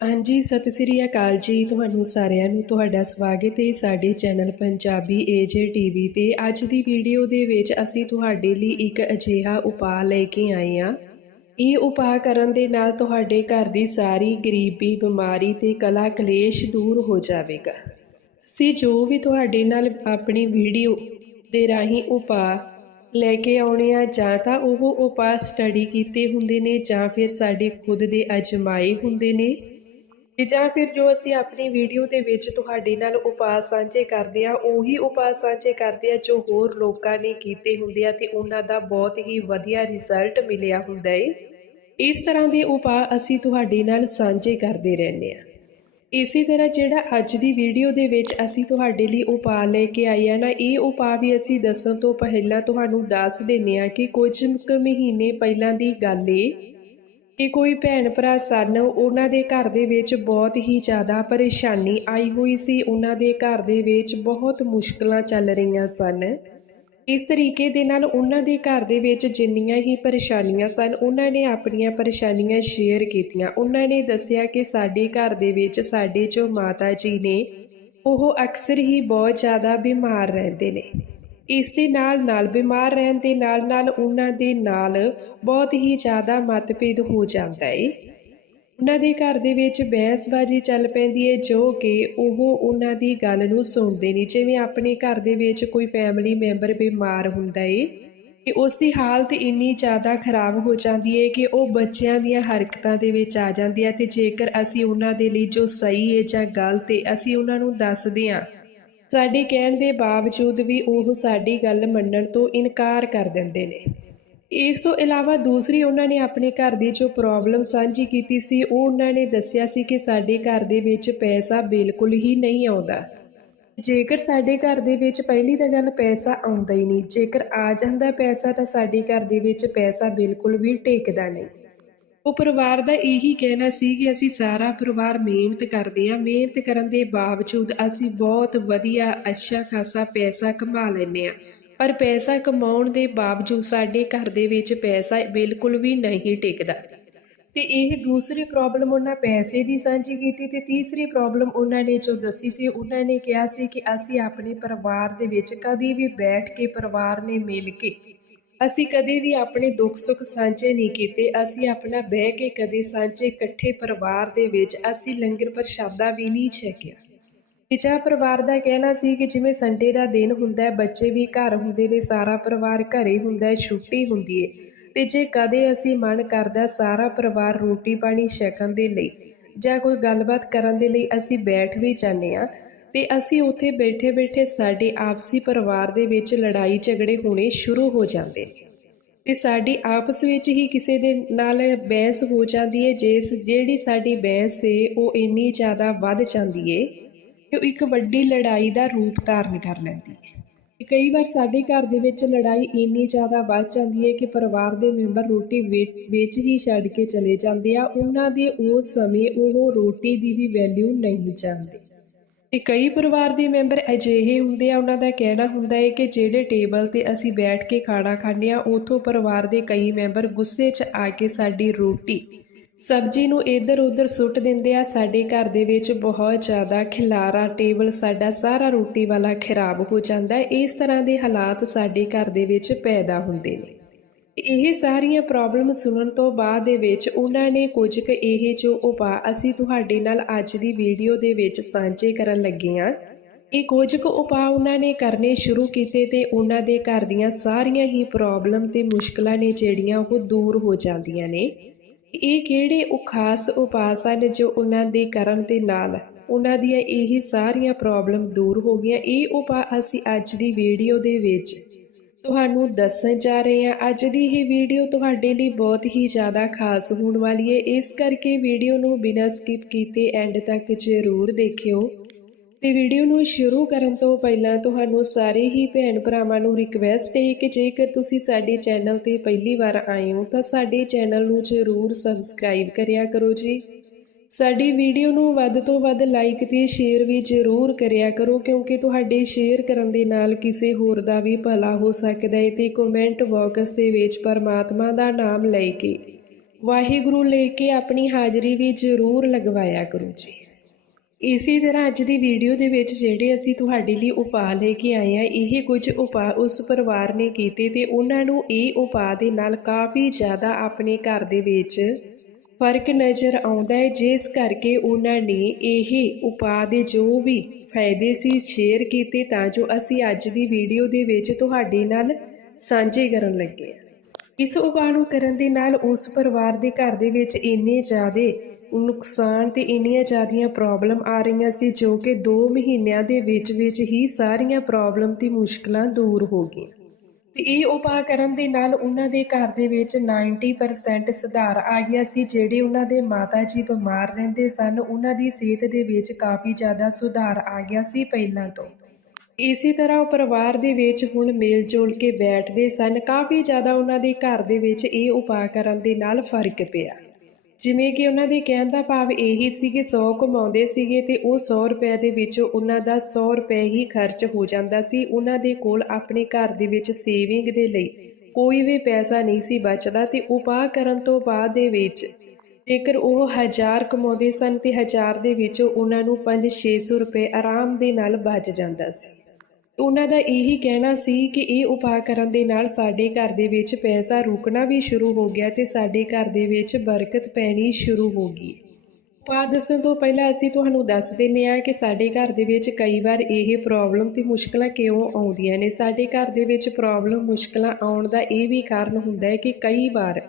ਹਾਂਜੀ, ਸਤਿ ਸ੍ਰੀ ਅਕਾਲ ਜੀ ਤੁਹਾਨੂੰ ਸਾਰਿਆਂ ਨੂੰ। ਤੁਹਾਡਾ ਸਵਾਗਤ ਹੈ ਸਾਡੇ ਚੈਨਲ ਪੰਜਾਬੀ ਏਜੇ ਟੀਵੀ ਤੇ। ਅੱਜ ਦੀ ਵੀਡੀਓ ਦੇ ਵਿੱਚ ਅਸੀਂ ਤੁਹਾਡੇ ਲਈ ਇੱਕ ਅਜਿਹਾ ਉਪਾਅ ਲੈ ਕੇ ਆਏ ਹਾਂ। ਇਹ ਉਪਾਅ ਕਰਨ ਦੇ ਨਾਲ ਤੁਹਾਡੇ ਘਰ ਦੀ ਸਾਰੀ ਗਰੀਬੀ, ਬਿਮਾਰੀ ਤੇ ਕਲਾ ਕਲੇਸ਼ ਦੂਰ ਹੋ ਜਾਵੇਗਾ। ਅਸੀਂ ਜੋ ਵੀ ਤੁਹਾਡੇ ਨਾਲ ਆਪਣੀ ਵੀਡੀਓ ਦੇ ਰਾਹੀਂ ਉਪਾਅ ਲੈ ਕੇ ਆਉਣੇ ਆ ਜਾਂ ਤਾਂ ਉਹ ਉਪਾਅ ਸਟੱਡੀ ਕੀਤੇ ਹੁੰਦੇ ਨੇ ਜਾਂ ਫਿਰ ਸਾਡੇ ਖੁਦ ਦੇ ਅਜਮਾਏ ਹੁੰਦੇ ਨੇ ਜਾਂ ਫਿਰ ਜੋ ਅਸੀਂ ਆਪਣੀ ਵੀਡੀਓ ਦੇ ਵਿੱਚ ਤੁਹਾਡੇ ਨਾਲ ਉਪਾਅ ਸਾਂਝੇ ਕਰਦੇ ਆ ਉਹੀ ਉਪਾਅ ਸਾਂਝੇ ਕਰਦੇ ਆ ਜੋ ਹੋਰ ਲੋਕਾਂ ਨੇ ਕੀਤੇ ਹੁੰਦੇ ਆ ਤੇ ਉਹਨਾਂ ਦਾ ਬਹੁਤ ਹੀ ਵਧੀਆ ਰਿਜ਼ਲਟ ਮਿਲਿਆ ਹੁੰਦਾ ਏ। ਇਸ ਤਰ੍ਹਾਂ ਦੇ ਉਪਾਅ ਅਸੀਂ ਤੁਹਾਡੇ ਨਾਲ ਸਾਂਝੇ ਕਰਦੇ ਰਹਿੰਦੇ ਆ ਇਸੇ ਤਰ੍ਹਾਂ ਜਿਹੜਾ ਅੱਜ ਦੀ ਵੀਡੀਓ ਦੇ ਵਿੱਚ ਅਸੀਂ ਤੁਹਾਡੇ ਲਈ ਉਪਾਅ ਲੈ ਕੇ ਆਏ ਆ ਨਾ, ਇਹ ਉਪਾਅ ਵੀ ਅਸੀਂ ਦੱਸਣ ਤੋਂ ਪਹਿਲਾਂ ਤੁਹਾਨੂੰ ਦੱਸ ਦਿੰਨੇ ਆ ਕਿ ਕੁਝ ਕੁ ਮਹੀਨੇ ਪਹਿਲਾਂ ਦੀ ਗੱਲ ਏ। ਕਿ ਕੋਈ ਭੈਣ ਭਰਾ ਸਨ, ਉਹਨਾਂ ਦੇ ਘਰ ਦੇ ਵਿੱਚ ਬਹੁਤ ਹੀ ਜ਼ਿਆਦਾ ਪਰੇਸ਼ਾਨੀ ਆਈ ਹੋਈ ਸੀ। ਉਹਨਾਂ ਦੇ ਘਰ ਦੇ ਵਿੱਚ ਬਹੁਤ ਮੁਸ਼ਕਲਾਂ ਚੱਲ ਰਹੀਆਂ ਸਨ। ਇਸ ਤਰੀਕੇ ਦੇ ਨਾਲ ਉਹਨਾਂ ਦੇ ਘਰ ਦੇ ਵਿੱਚ ਜਿੰਨੀਆਂ ਹੀ ਪਰੇਸ਼ਾਨੀਆਂ ਸਨ, ਉਹਨਾਂ ਨੇ ਆਪਣੀਆਂ ਪਰੇਸ਼ਾਨੀਆਂ ਸ਼ੇਅਰ ਕੀਤੀਆਂ। ਉਹਨਾਂ ਨੇ ਦੱਸਿਆ ਕਿ ਸਾਡੇ ਘਰ ਦੇ ਵਿੱਚ ਸਾਡੇ ਜੋ ਮਾਤਾ ਜੀ ਨੇ, ਉਹ ਅਕਸਰ ਹੀ ਬਹੁਤ ਜ਼ਿਆਦਾ ਬਿਮਾਰ ਰਹਿੰਦੇ ਨੇ। ਇਸ ਦੇ ਨਾਲ ਨਾਲ ਬਿਮਾਰ ਰਹਿਣ ਦੇ ਨਾਲ ਨਾਲ ਉਹਨਾਂ ਦੇ ਨਾਲ ਬਹੁਤ ਹੀ ਜ਼ਿਆਦਾ ਮਤਭੇਦ ਹੋ ਜਾਂਦਾ ਏ। ਉਹਨਾਂ ਦੇ ਘਰ ਦੇ ਵਿੱਚ ਬਹਿਸਬਾਜ਼ੀ ਚੱਲ ਪੈਂਦੀ ਹੈ ਜੋ ਕਿ ਉਹ ਉਹਨਾਂ ਦੀ ਗੱਲ ਨੂੰ ਸੁਣਦੇ ਨਹੀਂ। ਜਿਵੇਂ ਆਪਣੇ ਘਰ ਦੇ ਵਿੱਚ ਕੋਈ ਫੈਮਿਲੀ ਮੈਂਬਰ ਬਿਮਾਰ ਹੁੰਦਾ ਏ ਕਿ ਉਸ ਦੀ ਹਾਲਤ ਇੰਨੀ ਜ਼ਿਆਦਾ ਖਰਾਬ ਹੋ ਜਾਂਦੀ ਹੈ ਕਿ ਉਹ ਬੱਚਿਆਂ ਦੀਆਂ ਹਰਕਤਾਂ ਦੇ ਵਿੱਚ ਆ ਜਾਂਦੀ ਹੈ ਤੇ ਜੇਕਰ ਅਸੀਂ ਉਹਨਾਂ ਦੇ ਲਈ ਜੋ ਸਹੀ ਹੈ ਜਾਂ ਗਲਤ ਹੈ ਅਸੀਂ ਉਹਨਾਂ ਨੂੰ ਦੱਸਦੇ ਹਾਂ ਸਾਡੇ ਕਹਿਣ ਦੇ ਬਾਵਜੂਦ ਵੀ ਉਹ ਸਾਡੀ ਗੱਲ ਮੰਨਣ ਤੋਂ ਇਨਕਾਰ ਕਰ ਦਿੰਦੇ ਨੇ। ਇਸ ਤੋਂ ਇਲਾਵਾ ਦੂਸਰੀ ਉਹਨਾਂ ਨੇ ਆਪਣੇ ਘਰ ਦੀ ਜੋ ਪ੍ਰੋਬਲਮ ਸਾਂਝੀ ਕੀਤੀ ਸੀ, ਉਹ ਉਹਨਾਂ ਨੇ ਦੱਸਿਆ ਸੀ ਕਿ ਸਾਡੇ ਘਰ ਦੇ ਵਿੱਚ ਪੈਸਾ ਬਿਲਕੁਲ ਹੀ ਨਹੀਂ ਆਉਂਦਾ। ਜੇਕਰ ਸਾਡੇ ਘਰ ਦੇ ਵਿੱਚ ਪਹਿਲੀ ਤਾਂ ਗੱਲ ਪੈਸਾ ਆਉਂਦਾ ਹੀ ਨਹੀਂ, ਜੇਕਰ ਆ ਜਾਂਦਾ ਪੈਸਾ ਤਾਂ ਸਾਡੇ ਘਰ ਦੇ ਵਿੱਚ ਪੈਸਾ ਬਿਲਕੁਲ ਵੀ ਟੇਕਦਾ ਨਹੀਂ। ਉਹ ਪਰਿਵਾਰ ਦਾ ਇਹੀ ਕਹਿਣਾ ਸੀ ਕਿ ਅਸੀਂ ਸਾਰਾ ਪਰਿਵਾਰ ਮਿਹਨਤ ਕਰਦੇ ਹਾਂ। ਮਿਹਨਤ ਕਰਨ ਦੇ ਬਾਵਜੂਦ ਅਸੀਂ ਬਹੁਤ ਵਧੀਆ, ਅੱਛਾ, ਖਾਸਾ ਪੈਸਾ ਕਮਾ ਲੈਂਦੇ ਹਾਂ। ਪਰ ਪੈਸਾ ਕਮਾਉਣ ਦੇ ਬਾਵਜੂਦ ਸਾਡੇ ਘਰ ਦੇ ਵਿੱਚ ਪੈਸਾ ਬਿਲਕੁਲ ਵੀ ਨਹੀਂ ਟਿਕਦਾ। ਤੇ ਇਹ ਦੂਸਰੀ ਪ੍ਰੋਬਲਮ ਉਹਨਾਂ ਪੈਸੇ ਦੀ ਸਾਂਝੀ ਕੀਤੀ ਤੇ ਤੀਸਰੀ ਪ੍ਰੋਬਲਮ ਉਹਨਾਂ ਨੇ ਜੋ ਦੱਸੀ ਸੀ, ਉਹਨਾਂ ਨੇ ਕਿਹਾ ਸੀ ਕਿ ਅਸੀਂ ਆਪਣੇ ਪਰਿਵਾਰ ਦੇ ਵਿੱਚ ਕਦੀ ਵੀ ਬੈਠ ਕੇ ਪਰਿਵਾਰ ਨੇ ਮਿਲ ਕੇ ਅਸੀਂ ਕਦੇ ਵੀ ਆਪਣੇ ਦੁੱਖ ਸੁੱਖ ਸਾਂਝੇ ਨਹੀਂ ਕੀਤੇ। ਅਸੀਂ ਆਪਣਾ ਬਹਿ ਕੇ ਕਦੇ ਸਾਂਝੇ ਇਕੱਠੇ ਪਰਿਵਾਰ ਦੇ ਵਿੱਚ ਅਸੀਂ ਲੰਗਰ ਪ੍ਰਸ਼ਾਦਾ ਵੀ ਨਹੀਂ ਛਕਿਆ। ਤੀਜਾ ਪਰਿਵਾਰ ਦਾ ਕਹਿਣਾ ਸੀ ਕਿ ਜਿਵੇਂ ਸੰਡੇ ਦਾ ਦਿਨ ਹੁੰਦਾ ਹੈ, ਬੱਚੇ ਵੀ ਘਰ ਹੁੰਦੇ ਨੇ, ਸਾਰਾ ਪਰਿਵਾਰ ਘਰੇ ਹੁੰਦਾ ਹੈ, ਛੁੱਟੀ ਹੁੰਦੀ ਹੈ ਤੇ ਜੇ ਕਦੇ ਅਸੀਂ ਮਨ ਕਰਦਾ ਸਾਰਾ ਪਰਿਵਾਰ ਰੋਟੀ ਪਾਣੀ ਛਕਣ ਦੇ ਲਈ ਜਾਂ ਕੋਈ ਗੱਲਬਾਤ ਕਰਨ ਦੇ ਲਈ ਅਸੀਂ ਬੈਠ ਵੀ ਜਾਂਦੇ ਆ ਤੇ ਅਸੀਂ ਉੱਥੇ ਬੈਠੇ ਬੈਠੇ ਸਾਡੇ ਆਪਸੀ ਪਰਿਵਾਰ ਦੇ ਵਿੱਚ ਲੜਾਈ ਝਗੜੇ ਹੋਣੇ ਸ਼ੁਰੂ ਹੋ ਜਾਂਦੇ ਨੇ। ਤੇ ਸਾਡੀ ਆਪਸ ਵਿੱਚ ਹੀ ਕਿਸੇ ਦੇ ਨਾਲ ਬਹਿਸ ਹੋ ਜਾਂਦੀ ਹੈ ਜਿਸ ਜਿਹੜੀ ਸਾਡੀ ਬਹਿਸ ਏ, ਉਹ ਇੰਨੀ ਜ਼ਿਆਦਾ ਵੱਧ ਜਾਂਦੀ ਏ ਕਿ ਉਹ ਇੱਕ ਵੱਡੀ ਲੜਾਈ ਦਾ ਰੂਪ ਧਾਰਨ ਕਰ ਲੈਂਦੀ ਹੈ ਕਈ ਵਾਰ ਸਾਡੇ ਘਰ ਦੇ ਵਿੱਚ ਲੜਾਈ ਇੰਨੀ ਜ਼ਿਆਦਾ ਵੱਧ ਜਾਂਦੀ ਹੈ ਕਿ ਪਰਿਵਾਰ ਦੇ ਮੈਂਬਰ ਰੋਟੀ ਵੇ- ਵਿੱਚ ਹੀ ਛੱਡ ਕੇ ਚਲੇ ਜਾਂਦੇ ਆ। ਉਹਨਾਂ ਦੇ ਉਸ ਸਮੇਂ ਉਹ ਰੋਟੀ ਦੀ ਵੀ ਵੈਲਿਊ ਨਹੀਂ ਜਾਣਦੇ ਤੇ ਕਈ ਪਰਿਵਾਰ ਦੇ ਮੈਂਬਰ ਅਜਿਹੇ ਹੁੰਦੇ ਆ, ਉਹਨਾਂ ਦਾ ਕਹਿਣਾ ਹੁੰਦਾ ਹੈ ਕਿ ਜਿਹੜੇ ਟੇਬਲ ਤੇ ਅਸੀਂ ਬੈਠ ਕੇ ਖਾਣਾ ਖਾਂਦੇ ਆ ਉਥੋਂ ਪਰਿਵਾਰ ਦੇ ਕਈ ਮੈਂਬਰ ਗੁੱਸੇ 'ਚ ਆ ਕੇ ਸਾਡੀ ਰੋਟੀ, ਸਬਜ਼ੀ ਨੂੰ ਇੱਧਰ ਉੱਧਰ ਸੁੱਟ ਦਿੰਦੇ ਆ, ਸਾਡੇ ਘਰ ਦੇ ਵਿੱਚ ਬਹੁਤ ਜ਼ਿਆਦਾ ਖਿਲਾਰਾ, ਟੇਬਲ ਸਾਡਾ ਸਾਰਾ ਰੋਟੀ ਵਾਲਾ ਖਰਾਬ ਹੋ ਜਾਂਦਾ ਇਸ ਤਰ੍ਹਾਂ ਦੇ ਹਾਲਾਤ ਸਾਡੇ ਘਰ ਦੇ ਵਿੱਚ ਪੈਦਾ ਹੁੰਦੇ ਨੇ। ਇਹ ਸਾਰੀਆਂ ਪ੍ਰੋਬਲਮ ਸੁਣਨ ਤੋਂ ਬਾਅਦ ਦੇ ਵਿੱਚ ਉਹਨਾਂ ਨੇ ਕੁਝ ਕੁ ਇਹ ਜੋ ਉਪਾਅ ਅਸੀਂ ਤੁਹਾਡੇ ਨਾਲ ਅੱਜ ਦੀ ਵੀਡੀਓ ਦੇ ਵਿੱਚ ਸਾਂਝੇ ਕਰਨ ਲੱਗੇ ਹਾਂ। ਇਹ ਕੁਝ ਕੁ ਉਪਾਅ ਉਹਨਾਂ ਨੇ ਕਰਨੇ ਸ਼ੁਰੂ ਕੀਤੇ ਤੇ ਉਹਨਾਂ ਦੇ ਘਰ ਦੀਆਂ ਸਾਰੀਆਂ ਹੀ ਪ੍ਰੋਬਲਮ ਤੇ ਮੁਸ਼ਕਲਾਂ ਨੇ ਜਿਹੜੀਆਂ ਉਹ ਦੂਰ ਹੋ ਜਾਂਦੀਆਂ ਨੇ। ਇਹ ਕਿਹੜੇ ਉਹ ਖਾਸ ਉਪਾਅ ਸਨ ਜੋ ਉਹਨਾਂ ਦੇ ਕਰਨ ਦੇ ਨਾਲ ਉਹਨਾਂ ਦੀਆਂ ਇਹ ਸਾਰੀਆਂ ਪ੍ਰੋਬਲਮ ਦੂਰ ਹੋ ਗਈਆਂ। ਇਹ ਉਪਾਅ ਅਸੀਂ ਅੱਜ ਦੀ ਵੀਡੀਓ ਦੇ ਵਿੱਚ ਤੁਹਾਨੂੰ ਦੱਸਣ ਜਾ ਰਹੇ ਹਾਂ, ਅੱਜ ਦੀ ਇਹ ਵੀਡੀਓ ਤੁਹਾਡੇ ਲਈ ਬਹੁਤ ਹੀ ਜ਼ਿਆਦਾ ਖਾਸ ਹੋਣ ਵਾਲੀ ਹੈ। ਇਸ ਕਰਕੇ ਵੀਡੀਓ ਨੂੰ ਬਿਨਾਂ ਸਕਿਪ ਕੀਤੇ ਐਂਡ ਤੱਕ ਜ਼ਰੂਰ ਦੇਖਿਓ। ਤੇ ਵੀਡੀਓ ਨੂੰ ਸ਼ੁਰੂ ਕਰਨ ਤੋਂ ਪਹਿਲਾਂ ਤੁਹਾਨੂੰ ਸਾਰੇ ਹੀ ਭੈਣ ਭਰਾਵਾਂ ਨੂੰ ਰਿਕਵੈਸਟ ਹੈ ਕਿ ਜੇਕਰ ਤੁਸੀਂ ਸਾਡੇ ਚੈਨਲ ਤੇ ਪਹਿਲੀ ਵਾਰ ਆਏ ਹੋ, ਤਾਂ ਸਾਡੇ ਚੈਨਲ ਨੂੰ ਜ਼ਰੂਰ ਸਬਸਕ੍ਰਾਈਬ ਕਰਿਆ ਕਰੋ ਜੀ। ਸਾਡੀ ਵੀਡੀਓ ਨੂੰ ਵੱਧ ਤੋਂ ਵੱਧ ਲਾਈਕ ਤੇ ਸ਼ੇਅਰ ਵੀ ਜ਼ਰੂਰ ਕਰਿਆ ਕਰੋ, ਕਿਉਂਕਿ ਤੁਹਾਡੇ ਸ਼ੇਅਰ ਕਰਨ ਦੇ ਨਾਲ ਕਿਸੇ ਹੋਰ ਦਾ ਵੀ ਭਲਾ ਹੋ ਸਕਦਾ ਹੈ ਤੇ ਕਮੈਂਟ ਬਾਕਸ ਦੇ ਵਿੱਚ ਪਰਮਾਤਮਾ ਦਾ ਨਾਮ ਲੈ ਕੇ, ਵਾਹਿਗੁਰੂ ਲੈ ਕੇ ਆਪਣੀ ਹਾਜ਼ਰੀ ਵੀ ਜ਼ਰੂਰ ਲਗਵਾਇਆ ਕਰੋ ਜੀ। ਇਸੇ ਤਰ੍ਹਾਂ ਅੱਜ ਦੀ ਵੀਡੀਓ ਦੇ ਵਿੱਚ ਜਿਹੜੇ ਅਸੀਂ ਤੁਹਾਡੇ ਲਈ ਉਪਾਅ ਲੈ ਕੇ ਆਏ ਆ ਇਹ ਕੁਝ ਉਪਾਅ ਉਸ ਪਰਿਵਾਰ ਨੇ ਕੀਤੇ ਤੇ ਉਹਨਾਂ ਨੂੰ ਇਹ ਉਪਾਅ ਦੇ ਨਾਲ ਕਾਫੀ ਜ਼ਿਆਦਾ ਆਪਣੇ ਘਰ ਦੇ ਵਿੱਚ ਫ਼ਰਕ ਨਜ਼ਰ ਆਉਂਦਾ ਹੈ, ਜਿਸ ਕਰਕੇ ਉਹਨਾਂ ਨੇ ਇਹ ਉਪਾਅ ਦੇ ਜੋ ਵੀ ਫਾਇਦੇ ਸੀ ਸ਼ੇਅਰ ਕੀਤੇ ਤਾਂ ਜੋ ਅਸੀਂ ਅੱਜ ਦੀ ਵੀਡੀਓ ਦੇ ਵਿੱਚ ਤੁਹਾਡੇ ਨਾਲ ਸਾਂਝੇ ਕਰਨ ਲੱਗੇ ਹਾਂ। ਇਸ ਉਪਾਅ ਨੂੰ ਕਰਨ ਦੇ ਨਾਲ ਉਸ ਪਰਿਵਾਰ ਦੇ ਘਰ ਦੇ ਵਿੱਚ ਇੰਨੇ ਜ਼ਿਆਦੇ ਨੁਕਸਾਨ ਤੇ ਇੰਨੀਆਂ ਜ਼ਿਆਦੀਆਂ ਪ੍ਰੋਬਲਮ ਆ ਰਹੀਆਂ ਸੀ, ਜੋ ਕਿ 2 ਮਹੀਨਿਆਂ ਦੇ ਵਿੱਚ ਵਿੱਚ ਹੀ ਸਾਰੀਆਂ ਪ੍ਰੋਬਲਮ ਤੇ ਮੁਸ਼ਕਲਾਂ ਦੂਰ ਹੋ ਗਈਆਂ। ਤੇ ਇਹ ਉਪਾਅ ਕਰਨ ਦੇ ਨਾਲ ਉਹਨਾਂ ਦੇ ਘਰ ਦੇ ਵਿੱਚ 90% ਸੁਧਾਰ ਆ ਗਿਆ ਸੀ, ਜਿਹੜੇ ਉਹਨਾਂ ਦੇ ਮਾਤਾ ਜੀ ਬਿਮਾਰ ਰਹਿੰਦੇ ਸਨ, ਉਹਨਾਂ ਦੀ ਸਿਹਤ ਦੇ ਵਿੱਚ ਕਾਫੀ ਜ਼ਿਆਦਾ ਸੁਧਾਰ ਆ ਗਿਆ ਸੀ ਪਹਿਲਾਂ ਤੋਂ। ਇਸੇ ਤਰ੍ਹਾਂ ਉਹ ਪਰਿਵਾਰ ਦੇ ਵਿੱਚ ਹੁਣ ਮੇਲ ਜੋਲ ਕੇ ਬੈਠਦੇ ਸਨ, ਕਾਫੀ ਜ਼ਿਆਦਾ ਉਹਨਾਂ ਦੇ ਘਰ ਦੇ ਵਿੱਚ ਇਹ ਉਪਾਅ ਕਰਨ ਦੇ ਨਾਲ ਫ਼ਰਕ ਪਿਆ। ਜਿਵੇਂ ਕਿ ਉਹਨਾਂ ਦੇ ਕਹਿਣ ਦਾ ਭਾਵ ਇਹੀ ਸੀ ਕਿ 100 ਕਮਾਉਂਦੇ ਸੀਗੇ ਤੇ ਉਹ 100 ਰੁਪਏ ਦੇ ਵਿੱਚ ਉਹਨਾਂ ਦਾ 100 ਰੁਪਏ ਹੀ ਖਰਚ ਹੋ ਜਾਂਦਾ ਸੀ। ਉਹਨਾਂ ਦੇ ਕੋਲ ਆਪਣੇ ਘਰ ਦੇ ਵਿੱਚ ਸੇਵਿੰਗ ਦੇ ਲਈ ਕੋਈ ਵੀ ਪੈਸਾ ਨਹੀਂ ਸੀ ਬਚਦਾ ਤੇ ਉਪਾਅ ਕਰਨ ਤੋਂ ਬਾਅਦ ਦੇ ਵਿੱਚ ਜੇਕਰ ਉਹ ਹਜ਼ਾਰ ਕਮਾਉਂਦੇ ਸਨ ਤੇ ਹਜ਼ਾਰ ਦੇ ਵਿੱਚ ਉਹਨਾਂ ਨੂੰ 5-600 ਰੁਪਏ ਆਰਾਮ ਦੇ ਨਾਲ ਬਚ ਜਾਂਦਾ ਸੀ। ਉਹਨਾਂ ਦਾ ਇਹੀ ਕਹਿਣਾ ਸੀ ਕਿ ਇਹ ਉਪਾਅ ਕਰਨ ਦੇ ਨਾਲ ਸਾਡੇ ਘਰ ਦੇ ਵਿੱਚ ਪੈਸਾ ਰੁਕਣਾ ਵੀ ਸ਼ੁਰੂ ਹੋ ਗਿਆ ਤੇ ਸਾਡੇ ਘਰ ਦੇ ਵਿੱਚ ਬਰਕਤ ਪੈਣੀ ਸ਼ੁਰੂ ਹੋ ਗਈ। ਉਪਾਅ ਦੱਸਣ ਤੋਂ ਪਹਿਲਾਂ ਅਸੀਂ ਤੁਹਾਨੂੰ ਦੱਸ ਦਿੰਨੇ ਆ ਕਿ ਸਾਡੇ ਘਰ ਦੇ ਵਿੱਚ ਕਈ ਵਾਰ ਇਹ ਪ੍ਰੋਬਲਮ ਤੇ ਮੁਸ਼ਕਲਾਂ ਕਿਉਂ ਆਉਂਦੀਆਂ ਨੇ। ਸਾਡੇ ਘਰ ਦੇ ਵਿੱਚ ਪ੍ਰੋਬਲਮ ਮੁਸ਼ਕਲਾਂ ਆਉਣ ਦਾ ਇਹ ਵੀ ਕਾਰਨ ਹੁੰਦਾ ਹੈ ਕਿ ਕਈ ਵਾਰ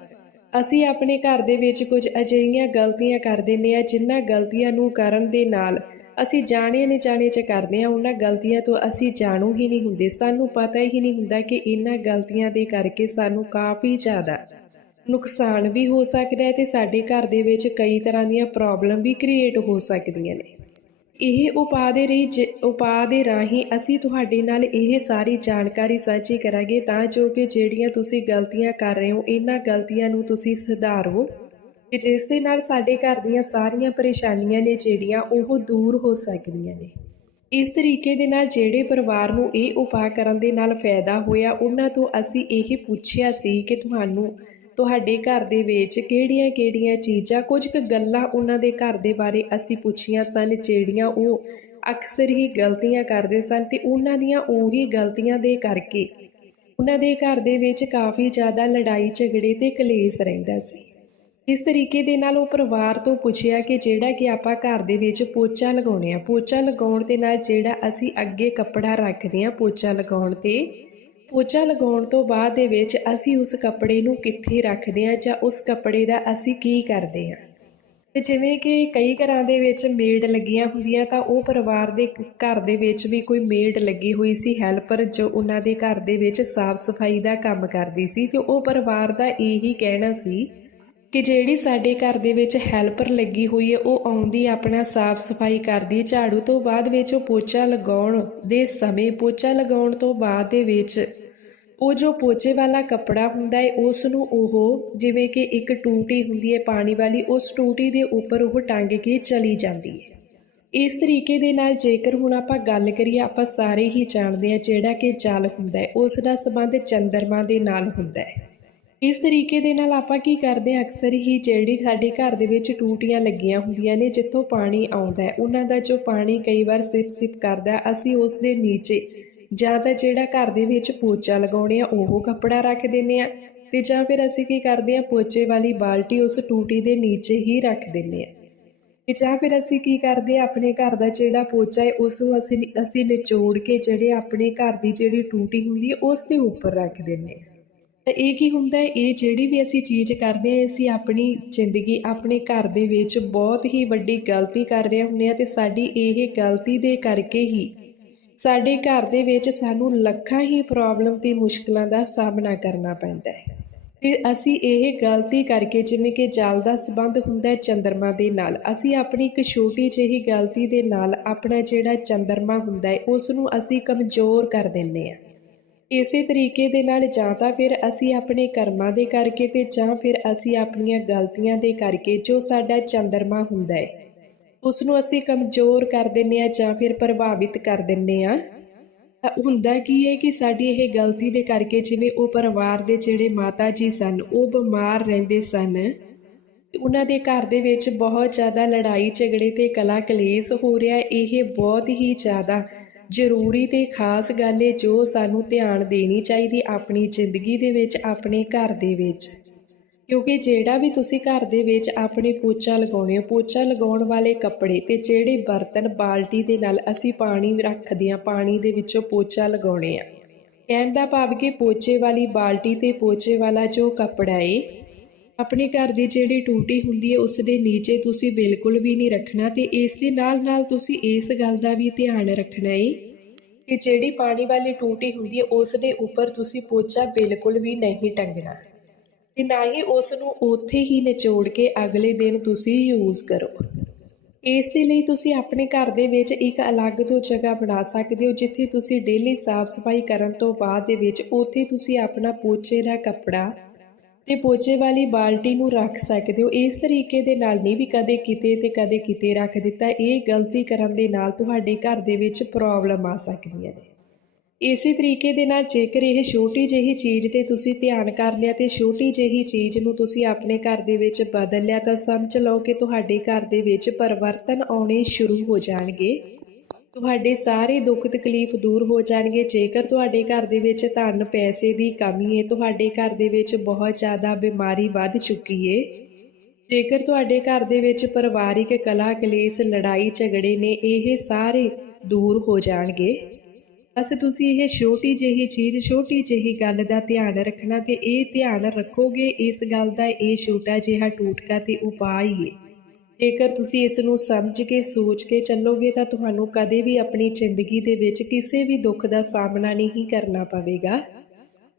ਅਸੀਂ ਆਪਣੇ ਘਰ ਦੇ ਵਿੱਚ ਕੁਝ ਅਜਿਹੀਆਂ ਗਲਤੀਆਂ ਕਰ ਦਿੰਦੇ ਆ ਜਿਨ੍ਹਾਂ ਗਲਤੀਆਂ ਨੂੰ ਕਰਨ ਦੇ ਨਾਲ ਅਸੀਂ ਜਾਣੇ ਅਣਜਾਣੇ ਚ ਕਰਦੇ ਹਾਂ ਉਹਨਾਂ ਗਲਤੀਆਂ ਤੋਂ ਅਸੀਂ ਜਾਣੂ ਹੀ ਨਹੀਂ ਹੁੰਦੇ। ਸਾਨੂੰ ਪਤਾ ਹੀ ਨਹੀਂ ਹੁੰਦਾ ਕਿ ਇਹਨਾਂ ਗਲਤੀਆਂ ਦੇ ਕਰਕੇ ਸਾਨੂੰ ਕਾਫੀ ਜ਼ਿਆਦਾ ਨੁਕਸਾਨ ਵੀ ਹੋ ਸਕਦਾ ਹੈ ਤੇ ਸਾਡੇ ਘਰ ਦੇ ਵਿੱਚ ਕਈ ਤਰ੍ਹਾਂ ਦੀਆਂ ਪ੍ਰੋਬਲਮ ਵੀ ਕ੍ਰੀਏਟ ਹੋ ਸਕਦੀਆਂ ਨੇ। ਇਹ ਉਪਾਅ ਦੇ ਰਹੀ ਜ- ਉਪਾਅ ਦੇ ਰਾਹੀਂ ਅਸੀਂ ਤੁਹਾਡੇ ਨਾਲ ਇਹ ਸਾਰੀ ਜਾਣਕਾਰੀ ਸਾਂਝੀ ਕਰਾਂਗੇ ਤਾਂ ਜੋ ਕਿ ਜਿਹੜੀਆਂ ਤੁਸੀਂ ਗਲਤੀਆਂ ਕਰ ਰਹੇ ਹੋ, ਇਹਨਾਂ ਗਲਤੀਆਂ ਨੂੰ ਤੁਸੀਂ ਸੁਧਾਰੋ। ਜਿਸ ਦੇ ਨਾਲ ਸਾਡੇ ਘਰ ਦੀਆਂ ਸਾਰੀਆਂ ਪਰੇਸ਼ਾਨੀਆਂ ਨੇ ਜਿਹੜੀਆਂ ਉਹ ਦੂਰ ਹੋ ਸਕਦੀਆਂ ਨੇ। ਇਸ ਤਰੀਕੇ ਦੇ ਨਾਲ ਜਿਹੜੇ ਪਰਿਵਾਰ ਨੂੰ ਇਹ ਉਪਾਅ ਕਰਨ ਦੇ ਨਾਲ ਫਾਇਦਾ ਹੋਇਆ, ਉਹਨਾਂ ਤੋਂ ਅਸੀਂ ਇਹ ਪੁੱਛਿਆ ਸੀ ਕਿ ਤੁਹਾਨੂੰ, ਤੁਹਾਡੇ ਘਰ ਦੇ ਵਿੱਚ ਕਿਹੜੀਆਂ-ਕਿਹੜੀਆਂ ਚੀਜ਼ਾਂ, ਕੁਝ ਕੁ ਗੱਲਾਂ ਉਹਨਾਂ ਦੇ ਘਰ ਦੇ ਬਾਰੇ ਅਸੀਂ ਪੁੱਛੀਆਂ ਸਨ, ਜਿਹੜੀਆਂ ਉਹ ਅਕਸਰ ਹੀ ਗਲਤੀਆਂ ਕਰਦੇ ਸਨ ਤੇ ਉਹਨਾਂ ਦੀਆਂ ਉਹੀ ਗਲਤੀਆਂ ਦੇ ਕਰਕੇ ਉਹਨਾਂ ਦੇ ਘਰ ਦੇ ਵਿੱਚ ਕਾਫੀ ਜ਼ਿਆਦਾ ਲੜਾਈ ਝਗੜੇ ਤੇ ਕਲੇਸ਼ ਰਹਿੰਦਾ ਸੀ। ਇਸ ਤਰੀਕੇ ਦੇ ਨਾਲ ਉਹ ਪਰਿਵਾਰ ਤੋਂ ਪੁੱਛਿਆ ਕਿ ਜਿਹੜਾ ਕਿ ਆਪਾਂ ਘਰ ਦੇ ਵਿੱਚ ਪੋਚਾ ਲਗਾਉਣੇ ਆ ਪੋਚਾ ਲਗਾਉਣ ਦੇ ਨਾਲ ਜਿਹੜਾ ਅਸੀਂ ਅੱਗੇ ਕੱਪੜਾ ਰੱਖਦੇ ਆ ਪੋਚਾ ਲਗਾਉਣ ਤੇ, ਪੋਚਾ ਲਗਾਉਣ ਤੋਂ ਬਾਅਦ ਦੇ ਵਿੱਚ ਅਸੀਂ ਉਸ ਕੱਪੜੇ ਨੂੰ ਕਿੱਥੇ ਰੱਖਦੇ ਆ ਜਾਂ ਉਸ ਕੱਪੜੇ ਦਾ ਅਸੀਂ ਕੀ ਕਰਦੇ ਆ ਤੇ ਜਿਵੇਂ ਕਿ ਕਈ ਘਰਾਂ ਦੇ ਵਿੱਚ ਮੇਡ ਲੱਗੀਆਂ ਹੁੰਦੀਆਂ ਤਾਂ ਉਹ ਪਰਿਵਾਰ ਦੇ ਘਰ ਦੇ ਵਿੱਚ ਵੀ ਕੋਈ ਮੇਡ ਲੱਗੀ ਹੋਈ ਸੀ ਹੈਲਪਰ ਜੋ ਉਹਨਾਂ ਦੇ ਘਰ ਦੇ ਵਿੱਚ ਸਾਫ਼ ਸਫ਼ਾਈ ਦਾ ਕੰਮ ਕਰਦੀ ਸੀ ਤੇ ਉਹ ਪਰਿਵਾਰ ਦਾ ਇਹੀ ਕਹਿਣਾ ਸੀ ਕਿ ਜਿਹੜੀ ਸਾਡੇ ਘਰ ਦੇ ਵਿੱਚ ਹੈਲਪਰ ਲੱਗੀ ਹੋਈ ਹੈ, ਉਹ ਆਉਂਦੀ ਆਪਣਾ ਸਾਫ਼ ਸਫ਼ਾਈ ਕਰਦੀ ਝਾੜੂ ਤੋਂ ਬਾਅਦ ਵਿੱਚ ਉਹ ਪੋਚਾ ਲਗਾਉਣ ਦੇ ਸਮੇਂ, ਪੋਚਾ ਲਗਾਉਣ ਤੋਂ ਬਾਅਦ ਦੇ ਵਿੱਚ ਉਹ ਜੋ ਪੋਚੇ ਵਾਲਾ ਕੱਪੜਾ ਹੁੰਦਾ ਹੈ, ਉਸ ਨੂੰ ਉਹ ਜਿਵੇਂ ਕਿ ਇੱਕ ਟੂਟੀ ਹੁੰਦੀ ਹੈ ਪਾਣੀ ਵਾਲੀ, ਉਸ ਟੂਟੀ ਦੇ ਉੱਪਰ ਉਹ ਟੰਗ ਕੇ ਚਲੀ ਜਾਂਦੀ ਹੈ। ਇਸ ਤਰੀਕੇ ਦੇ ਨਾਲ ਜੇਕਰ ਹੁਣ ਆਪਾਂ ਗੱਲ ਕਰੀਏ, ਆਪਾਂ ਸਾਰੇ ਹੀ ਜਾਣਦੇ ਹਾਂ ਜਿਹੜਾ ਕਿ ਜਲ ਹੁੰਦਾ ਹੈ, ਉਸ ਦਾ ਸੰਬੰਧ ਚੰਦਰਮਾ ਦੇ ਨਾਲ ਹੁੰਦਾ ਹੈ। ਇਸ ਤਰੀਕੇ ਦੇ ਨਾਲ ਆਪਾਂ ਕੀ ਕਰਦੇ ਹਾਂ, ਅਕਸਰ ਹੀ ਜਿਹੜੀ ਸਾਡੇ ਘਰ ਦੇ ਵਿੱਚ ਟੂਟੀਆਂ ਲੱਗੀਆਂ ਹੁੰਦੀਆਂ ਨੇ, ਜਿੱਥੋਂ ਪਾਣੀ ਆਉਂਦਾ ਹੈ, ਉਹਨਾਂ ਦਾ ਜੋ ਪਾਣੀ ਕਈ ਵਾਰ ਸਿਪ ਸਿਪ ਕਰਦਾ ਅਸੀਂ ਉਸ ਦੇ ਨੀਚੇ ਜਾਂ ਤਾਂ ਜਿਹੜਾ ਘਰ ਦੇ ਵਿੱਚ ਪੋਚਾ ਲਗਾਉਣੇ ਆ ਉਹ ਕੱਪੜਾ ਰੱਖ ਦਿੰਨੇ ਆ ਤੇ ਜਾਂ ਫਿਰ ਅਸੀਂ ਕੀ ਕਰਦੇ ਆ ਪੋਚੇ ਵਾਲੀ ਬਾਲਟੀ ਉਸ ਟੂਟੀ ਦੇ ਨੀਚੇ ਹੀ ਰੱਖ ਦਿੰਨੇ ਆ ਤੇ ਜਾਂ ਫਿਰ ਅਸੀਂ ਕੀ ਕਰਦੇ ਆ ਆਪਣੇ ਘਰ ਦਾ ਜਿਹੜਾ ਪੋਚਾ ਹੈ, ਉਸ ਨੂੰ ਅਸੀਂ ਅਸੀਂ ਨਿਚੋੜ ਕੇ ਜਿਹੜੇ ਆਪਣੇ ਘਰ ਦੀ ਜਿਹੜੀ ਟੂਟੀ ਹੁੰਦੀ ਹੈ, ਉਸ ਦੇ ਉੱਪਰ ਰੱਖ ਦਿੰਨੇ ਆ ਇਹ ਕੀ ਹੁੰਦਾ ਹੈ? ਇਹ ਜਿਹੜੀ ਵੀ ਅਸੀਂ ਚੀਜ਼ ਕਰਦੇ ਹਾਂ, ਅਸੀਂ ਆਪਣੀ ਜ਼ਿੰਦਗੀ ਆਪਣੇ ਘਰ ਦੇ ਵਿੱਚ ਬਹੁਤ ਹੀ ਵੱਡੀ ਗਲਤੀ ਕਰ ਰਹੇ ਹੁੰਦੇ ਹਾਂ ਤੇ ਸਾਡੀ ਇਹ ਗਲਤੀ ਦੇ ਕਰਕੇ ਹੀ ਸਾਡੇ ਘਰ ਦੇ ਵਿੱਚ ਸਾਨੂੰ ਲੱਖਾਂ ਹੀ ਪ੍ਰੋਬਲਮ ਤੇ ਮੁਸ਼ਕਲਾਂ ਦਾ ਸਾਹਮਣਾ ਕਰਨਾ ਪੈਂਦਾ ਹੈ। ਤੇ ਅਸੀਂ ਇਹ ਗਲਤੀ ਕਰਕੇ ਜਿਵੇਂ ਕਿ ਜਲ ਦਾ ਸੰਬੰਧ ਹੁੰਦਾ ਹੈ ਚੰਦਰਮਾ ਦੇ ਨਾਲ, ਅਸੀਂ ਆਪਣੀ ਇੱਕ ਛੋਟੀ ਜਿਹੀ ਗਲਤੀ ਦੇ ਨਾਲ ਆਪਣਾ ਜਿਹੜਾ ਚੰਦਰਮਾ ਹੁੰਦਾ ਹੈ ਉਸ ਨੂੰ ਅਸੀਂ ਕਮਜ਼ੋਰ ਕਰ ਦਿੰਨੇ ਆ ਇਸੇ ਤਰੀਕੇ ਦੇ ਨਾਲ ਜਾਂ ਤਾਂ ਫਿਰ ਅਸੀਂ ਆਪਣੇ ਕਰਮਾਂ ਦੇ ਕਰਕੇ ਤੇ ਜਾਂ ਫਿਰ ਅਸੀਂ ਆਪਣੀਆਂ ਗਲਤੀਆਂ ਦੇ ਕਰਕੇ ਜੋ ਸਾਡਾ ਚੰਦਰਮਾ ਹੁੰਦਾ ਹੈ ਉਸ ਨੂੰ ਅਸੀਂ ਕਮਜ਼ੋਰ ਕਰ ਦਿੰਨੇ ਆ ਜਾਂ ਫਿਰ ਪ੍ਰਭਾਵਿਤ ਕਰ ਦਿੰਨੇ ਆ ਤਾਂ ਹੁੰਦਾ ਕੀ ਹੈ ਕਿ ਸਾਡੀ ਇਹ ਗਲਤੀ ਦੇ ਕਰਕੇ ਜਿਵੇਂ ਉਹ ਪਰਿਵਾਰ ਦੇ ਜਿਹੜੇ ਮਾਤਾ ਜੀ ਸਨ, ਉਹ ਬਿਮਾਰ ਰਹਿੰਦੇ ਸਨ। ਉਹਨਾਂ ਦੇ ਘਰ ਦੇ ਵਿੱਚ ਬਹੁਤ ਜ਼ਿਆਦਾ ਲੜਾਈ ਝਗੜੇ ਤੇ ਕਲਾ ਕਲੇਸ਼ ਹੋ ਰਿਹਾ, ਇਹ ਬਹੁਤ ਹੀ ਜ਼ਿਆਦਾ ਜ਼ਰੂਰੀ ਤੇ ਖਾਸ ਗੱਲ ਹੈ ਜੋ ਸਾਨੂੰ ਧਿਆਨ ਦੇਣੀ ਚਾਹੀਦੀ ਆਪਣੀ ਜ਼ਿੰਦਗੀ ਦੇ ਵਿੱਚ, ਆਪਣੇ ਘਰ ਦੇ ਵਿੱਚ। ਕਿਉਂਕਿ ਜਿਹੜਾ ਵੀ ਤੁਸੀਂ ਘਰ ਦੇ ਵਿੱਚ ਆਪਣੇ ਪੋਚਾ ਲਗਾਉਣੇ ਹੋ, ਪੋਚਾ ਲਗਾਉਣ ਵਾਲੇ ਕੱਪੜੇ ਤੇ ਜਿਹੜੇ ਬਰਤਨ ਬਾਲਟੀ ਦੇ ਨਾਲ ਅਸੀਂ ਪਾਣੀ ਰੱਖਦੇ ਹਾਂ, ਪਾਣੀ ਦੇ ਵਿੱਚੋਂ ਪੋਚਾ ਲਗਾਉਣੇ ਆ ਕਹਿਣ ਦਾ ਭਾਵ ਕਿ ਪੋਚੇ ਵਾਲੀ ਬਾਲਟੀ ਤੇ ਪੋਚੇ ਵਾਲਾ ਜੋ ਕੱਪੜਾ ਏ ਆਪਣੇ ਘਰ ਦੀ ਜਿਹੜੀ ਟੂਟੀ ਹੁੰਦੀ ਹੈ, ਉਸ ਦੇ ਨੀਚੇ ਤੁਸੀਂ ਬਿਲਕੁਲ ਵੀ ਨਹੀਂ ਰੱਖਣਾ ਤੇ ਇਸ ਦੇ ਨਾਲ ਨਾਲ ਤੁਸੀਂ ਇਸ ਗੱਲ ਦਾ ਵੀ ਧਿਆਨ ਰੱਖਣਾ ਏ ਕਿ ਜਿਹੜੀ ਪਾਣੀ ਵਾਲੀ ਟੂਟੀ ਹੁੰਦੀ ਹੈ, ਉਸ ਦੇ ਉੱਪਰ ਤੁਸੀਂ ਪੋਚਾ ਬਿਲਕੁਲ ਵੀ ਨਹੀਂ ਟੰਗਣਾ ਤੇ ਨਾ ਹੀ ਉਸ ਨੂੰ ਉੱਥੇ ਹੀ ਨਿਚੋੜ ਕੇ ਅਗਲੇ ਦਿਨ ਤੁਸੀਂ ਯੂਜ਼ ਕਰੋ। ਇਸ ਦੇ ਲਈ ਤੁਸੀਂ ਆਪਣੇ ਘਰ ਦੇ ਵਿੱਚ ਇੱਕ ਅਲੱਗ ਤੋਂ ਜਗ੍ਹਾ ਬਣਾ ਸਕਦੇ ਹੋ, ਜਿੱਥੇ ਤੁਸੀਂ ਡੇਲੀ ਸਾਫ਼ ਸਫ਼ਾਈ ਕਰਨ ਤੋਂ ਬਾਅਦ ਦੇ ਵਿੱਚ ਉੱਥੇ ਤੁਸੀਂ ਆਪਣਾ ਪੋਚੇ ਦਾ ਕੱਪੜਾ ਤੇ ਪੋਚੇ ਵਾਲੀ ਬਾਲਟੀ ਨੂੰ ਰੱਖ ਸਕਦੇ ਹੋ। ਇਸ ਤਰੀਕੇ ਦੇ ਨਾਲ ਨਹੀਂ ਵੀ ਕਦੇ ਕਿਤੇ ਤੇ ਕਦੇ ਕਿਤੇ ਰੱਖ ਦਿੱਤਾ। ਇਹ ਗਲਤੀ ਕਰਨ ਦੇ ਨਾਲ ਤੁਹਾਡੇ ਘਰ ਦੇ ਵਿੱਚ ਪ੍ਰੋਬਲਮ ਆ ਸਕਦੀਆਂ ਨੇ। ਇਸੇ ਤਰੀਕੇ ਦੇ ਨਾਲ ਜੇਕਰ ਇਹ ਛੋਟੀ ਜਿਹੀ ਚੀਜ਼ ਤੇ ਤੁਸੀਂ ਧਿਆਨ ਕਰ ਲਿਆ ਤੇ ਛੋਟੀ ਜਿਹੀ ਚੀਜ਼ ਨੂੰ ਤੁਸੀਂ ਆਪਣੇ ਘਰ ਦੇ ਵਿੱਚ ਬਦਲ ਲਿਆ ਤਾਂ ਸਮਝ ਲਓ ਕਿ ਤੁਹਾਡੇ ਘਰ ਦੇ ਵਿੱਚ ਪਰਿਵਰਤਨ ਆਉਣੇ ਸ਼ੁਰੂ ਹੋ ਜਾਣਗੇ। ਤੁਹਾਡੇ ਸਾਰੇ ਦੁੱਖ ਤਕਲੀਫ ਦੂਰ ਹੋ ਜਾਣਗੇ। ਜੇਕਰ ਤੁਹਾਡੇ ਘਰ ਦੇ ਵਿੱਚ ਧਨ, ਪੈਸੇ ਦੀ ਕਮੀ ਹੈ ਤੁਹਾਡੇ ਘਰ ਦੇ ਵਿੱਚ ਬਹੁਤ ਜ਼ਿਆਦਾ ਬਿਮਾਰੀ ਵੱਧ ਚੁੱਕੀ ਹੈ ਜੇਕਰ ਤੁਹਾਡੇ ਘਰ ਦੇ ਵਿੱਚ ਪਰਿਵਾਰਿਕ ਕਲਾ, ਕਲੇਸ਼, ਲੜਾਈ, ਝਗੜੇ ਨੇ, ਇਹ ਸਾਰੇ ਦੂਰ ਹੋ ਜਾਣਗੇ। ਬਸ ਤੁਸੀਂ ਇਹ ਛੋਟੀ ਜਿਹੀ ਚੀਜ਼, ਛੋਟੀ ਜਿਹੀ ਗੱਲ ਦਾ ਧਿਆਨ ਰੱਖਣਾ ਤੇ ਇਹ ਧਿਆਨ ਰੱਖੋਗੇ, ਇਸ ਗੱਲ ਦਾ ਇਹ ਛੋਟਾ ਜਿਹਾ ਟੂਟਕਾ ਤੇ ਉਪਾਅ ਹੀ ਹੈ ਜੇਕਰ ਤੁਸੀਂ ਇਸ ਨੂੰ ਸਮਝ ਕੇ, ਸੋਚ ਕੇ ਚੱਲੋਗੇ ਤਾਂ ਤੁਹਾਨੂੰ ਕਦੇ ਵੀ ਆਪਣੀ ਜ਼ਿੰਦਗੀ ਦੇ ਵਿੱਚ ਕਿਸੇ ਵੀ ਦੁੱਖ ਦਾ ਸਾਹਮਣਾ ਨਹੀਂ ਕਰਨਾ ਪਵੇਗਾ।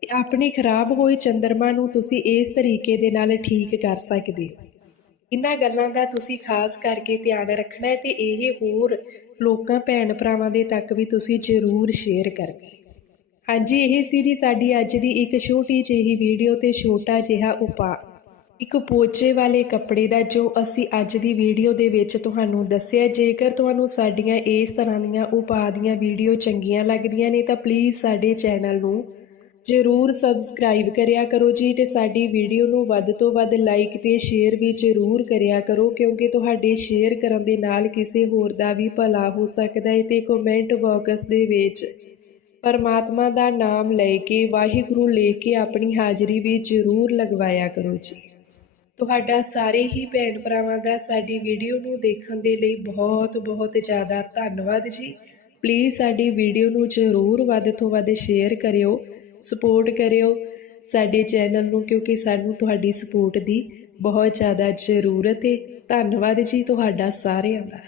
ਤੇ ਆਪਣੇ ਖਰਾਬ ਹੋਏ ਚੰਦਰਮਾ ਨੂੰ ਤੁਸੀਂ ਇਸ ਤਰੀਕੇ ਦੇ ਨਾਲ ਠੀਕ ਕਰ ਸਕਦੇ ਇਹਨਾਂ ਗੱਲਾਂ ਦਾ ਤੁਸੀਂ ਖਾਸ ਕਰਕੇ ਧਿਆਨ ਰੱਖਣਾ ਹੈ ਤੇ ਇਹ ਹੋਰ ਲੋਕਾਂ ਭੈਣ ਭਰਾਵਾਂ ਦੇ ਤੱਕ ਵੀ ਤੁਸੀਂ ਜ਼ਰੂਰ ਸ਼ੇਅਰ ਕਰਨੀ ਹਾਂਜੀ, ਇਹ ਸੀ ਜੀ ਸਾਡੀ ਅੱਜ ਦੀ ਇੱਕ ਛੋਟੀ ਜਿਹੀ ਵੀਡੀਓ ਤੇ ਛੋਟਾ ਜਿਹਾ ਉਪਾਅ ਇੱਕ ਪੋਚੇ ਵਾਲੇ ਕੱਪੜੇ ਦਾ ਜੋ ਅਸੀਂ ਅੱਜ ਦੀ ਵੀਡੀਓ ਦੇ ਵਿੱਚ ਤੁਹਾਨੂੰ ਦੱਸਿਆ, ਜੇਕਰ ਤੁਹਾਨੂੰ ਸਾਡੀਆਂ ਇਸ ਤਰ੍ਹਾਂ ਦੀਆਂ ਉਪਾਅ ਦੀਆਂ ਵੀਡੀਓ ਚੰਗੀਆਂ ਲੱਗਦੀਆਂ ਨੇ ਤਾਂ ਪਲੀਜ਼ ਸਾਡੇ ਚੈਨਲ ਨੂੰ ਜ਼ਰੂਰ ਸਬਸਕ੍ਰਾਈਬ ਕਰਿਆ ਕਰੋ ਜੀ ਤੇ ਸਾਡੀ ਵੀਡੀਓ ਨੂੰ ਵੱਧ ਤੋਂ ਵੱਧ ਲਾਈਕ ਤੇ ਸ਼ੇਅਰ ਵੀ ਜ਼ਰੂਰ ਕਰਿਆ ਕਰੋ, ਕਿਉਂਕਿ ਤੁਹਾਡੇ ਸ਼ੇਅਰ ਕਰਨ ਦੇ ਨਾਲ ਕਿਸੇ ਹੋਰ ਦਾ ਵੀ ਭਲਾ ਹੋ ਸਕਦਾ ਹੈ ਤੇ ਕਮੈਂਟ ਬਾਕਸ ਦੇ ਵਿੱਚ ਪਰਮਾਤਮਾ ਦਾ ਨਾਮ ਲੈ ਕੇ, ਵਾਹਿਗੁਰੂ ਲੈ ਕੇ ਆਪਣੀ ਹਾਜ਼ਰੀ ਵੀ ਜ਼ਰੂਰ ਲਗਵਾਇਆ ਕਰੋ ਜੀ। ਤੁਹਾਡਾ ਸਾਰੇ ਹੀ ਭੈਣ ਭਰਾਵਾਂ ਦਾ ਸਾਡੀ ਵੀਡੀਓ ਨੂੰ ਦੇਖਣ ਦੇ ਲਈ ਬਹੁਤ ਬਹੁਤ ਜ਼ਿਆਦਾ ਧੰਨਵਾਦ ਜੀ। ਪਲੀਜ਼ ਸਾਡੀ ਵੀਡੀਓ ਨੂੰ ਜ਼ਰੂਰ ਵੱਧ ਤੋਂ ਵੱਧ ਸ਼ੇਅਰ ਕਰਿਓ ਸਪੋਰਟ ਕਰਿਓ ਸਾਡੇ ਚੈਨਲ ਨੂੰ, ਕਿਉਂਕਿ ਸਾਨੂੰ ਤੁਹਾਡੀ ਸਪੋਰਟ ਦੀ ਬਹੁਤ ਜ਼ਿਆਦਾ ਜ਼ਰੂਰਤ ਹੈ ਧੰਨਵਾਦ ਜੀ ਤੁਹਾਡਾ ਸਾਰਿਆਂ ਦਾ।